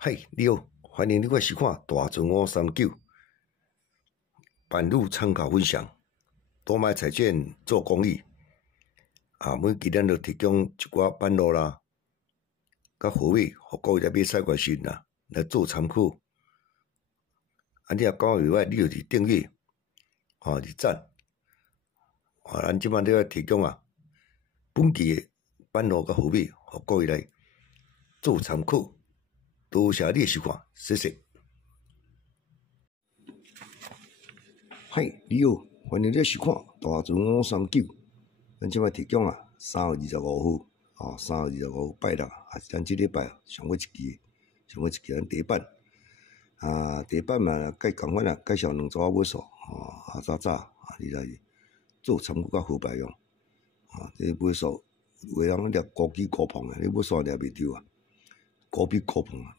嗨，你好，欢迎你来收看大船539版路参考分享。多买彩券做公益每期咱就提供一寡版路啦，甲货尾，互各位来买菜关心啦，来做参考。你若讲袂歹，你就是订阅，是赞。咱即摆咧提供本期的版路甲货尾，互各位来做参考。多谢你的收看，谢谢。嗨，你好，欢迎你收看大船539。咱即摆提供3月25号，3月25号拜六，也是咱即礼拜上尾一期咱第一版。第一版嘛，共款介绍两组买数，早你来做参考甲好白用。这买数有的人掠高举高碰你买数掠袂着高比高碰嘛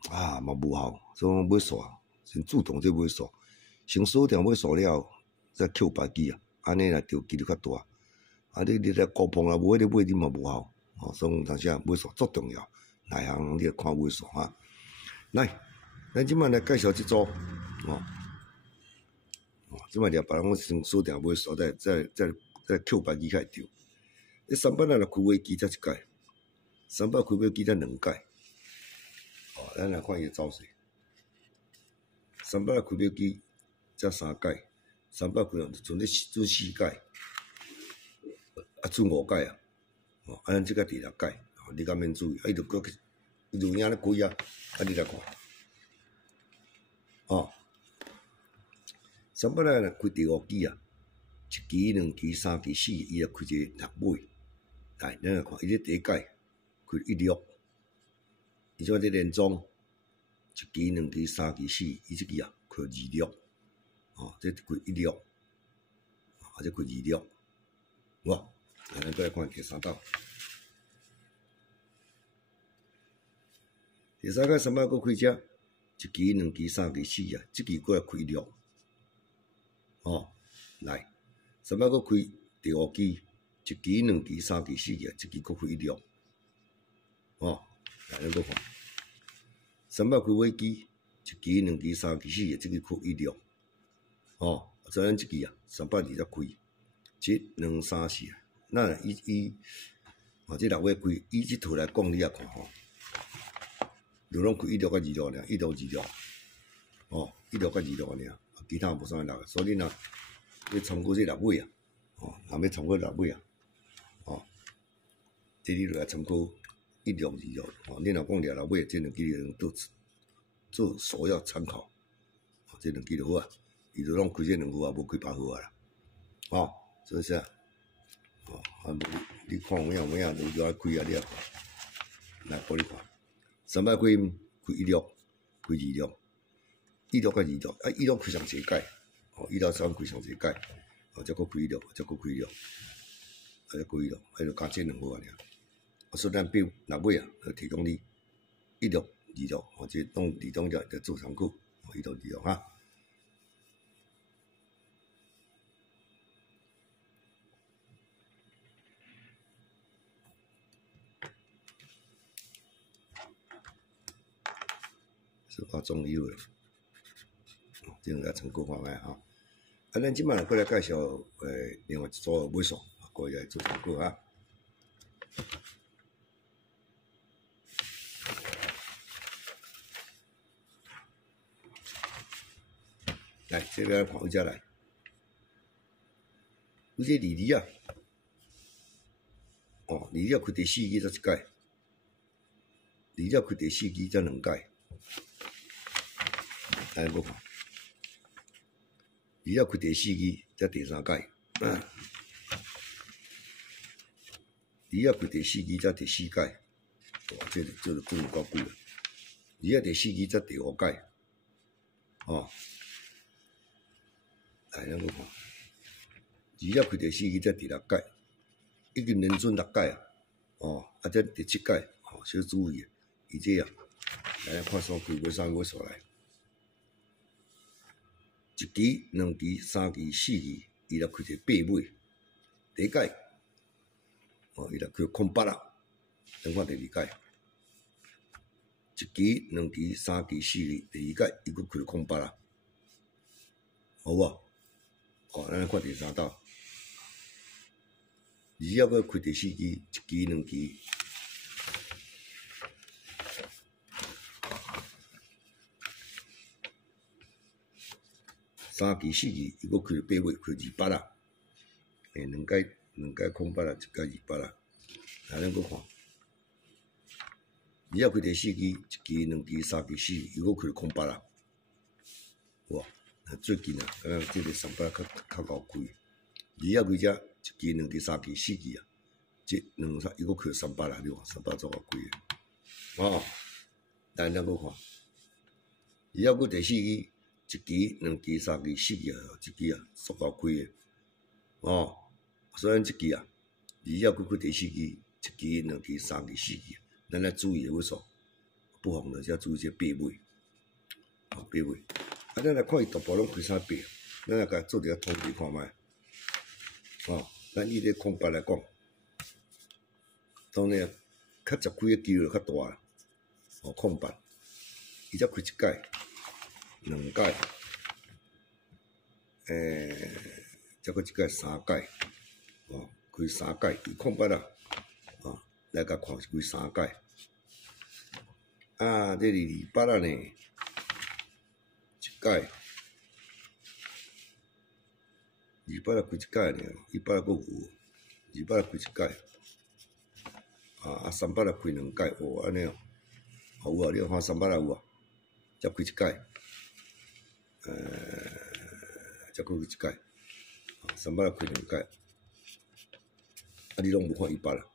无效，所以买数先主动这买数，先锁定买数了，再扣白机安尼若着几率较大。你来高碰无你买你嘛无效，所以有当时买数足重要，内行你要看买数来，咱即摆来介绍即组即摆掠别人先锁定买数，再扣白机较会着。这3版若开买机才一届，3版开买机才2届。咱来看伊走势。3版开买机才3届，3版开剩咧准4届，准5届咱即个第6届，你甲免注意，伊就搁如影咧开你来看3版若开第5期1期、2期、3期、4期，伊也开一个6尾。来，咱来看，伊咧第一届开16，伊即摆咧连庄1期、2期、3期、4期，伊即期开26，这开16，这开26，咱再来看第3道。第3届3版搁开遮1期、2期、3期、4期，即期搁来开16，来，3版搁开第5期1期、2期、3期、4期，即期搁开16，来咱搁看，3版开尾期1期、2期、3期、4期，即期开16，所以咱即期3版2才开，1、2、3、4，那这6月开，以即套来讲，你也看就拢开16甲26尔，16、26甲26尔，其他无啥6个，所以你若要参考这6尾若要参考6尾这你就来参考16、26，你若讲6尾，这两支就做首要参考，这两支就好伊就拢开这2号无开8号啦，是不是你看有影就要开你也看，来互你看，3摆开16，开26，16甲26，16开上侪届，16、3开上侪届，再搁开16，再搁开16，再开16，就加这2号尔。所以咱表6尾就提供你16、26，这当2种来做参考，16、26总有啦，这样来参考看卖咱即摆过来介绍另外一组买数，各位来做参考来，这边看有遮来，有这2222开第4期才一届，22开第4期才2届。来搁看，22开第4期才第3届，22开第4期才第4届，这就久有够久了。22第4期才第5届，来咱搁看，22开第4期才第6届，已经连准6届这第7届小注意伊这来看数据买啥买数来。1期、2期、3期、4期，伊来开一个8尾，第一届，伊来开空8咱看第2届期、2期、3期、4期，第2届伊佫开空白啦，好无？哦，咱来看第3道。2号佫开第4期，1期、2期。3期、4期，伊佫开8月，开28啦。两届空白啦，一届28啦。来，咱佫看，2号开第4期，1期、2期、3期、4期，伊佫开空白啦。哇，最近啊，敢若即个上班较够开。2号开遮1期、2期、3期、4期啊，即伊佫开38啦，你看38足够开诶。哦，咱佫看，2号开第4期。1期、2期、3期、4期啊，即期啊，足够开诶。哦，虽然即期啊，2号佫开第4期，1期、2期、3期、4期，咱来注意诶，为数，不妨着遮注意这8尾，啊8尾，啊，咱来看伊大部拢开啥八，咱来甲做一个统计看卖。哦，咱以这空白来讲，当然较十开诶机会较大啦。哦，空白，伊才开1届。2届，再过1届3届，哦，开3届，伊空白啦，哦，来甲看开3届，啊，这是28啦呢，1届，28啦开1届呢，28啦佫有，28啦开1届，啊38啦开2届，哦，安尼哦，有啊，你看38啦有啊，才开1届。才开1届，38啦开2届，啊，你拢无看100啦，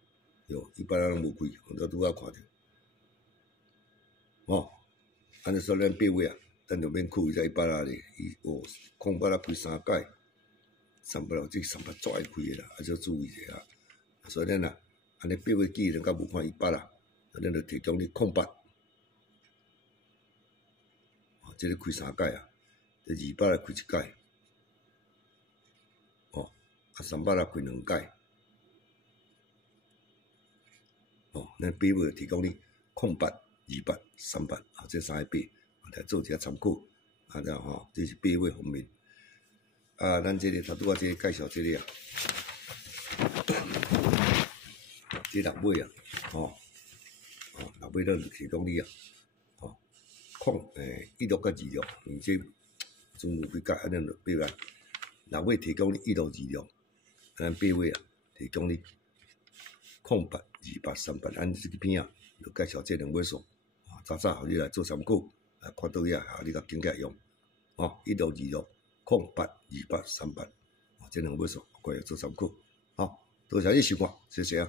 哟，100啦拢无开，我拄仔看着，哦，安尼说咱8月啊，咱就免扣伊只100啦咧，伊哦，空白啦开3届，38啦，即38足爱开诶啦，啊，要注意者啊，所以咱啊，安尼8月既然甲无看100啦，咱就提供你空白，哦，即个开3届啊。第28来开1届，哦，啊38来开2届，哦，咱8月提供你08、28、38，啊，这3个8，来做一下参考，啊，然后吼，这是8月方面，啊，咱这个头拄仔这个介绍这个啊，这6月啊，哦，6月咱就提供你啊，哦，16甲26，因这。总有几届，安尼就8月，6月提供你1626，咱8月啊提供你08、28、38，按这个片啊，就介绍这2尾数，早早互你来做参考，啊，看倒遐，啊，你甲紧起来用，哦，1626、08、28、38，这2尾数，过来做参考，好，多谢你收看，谢谢啊。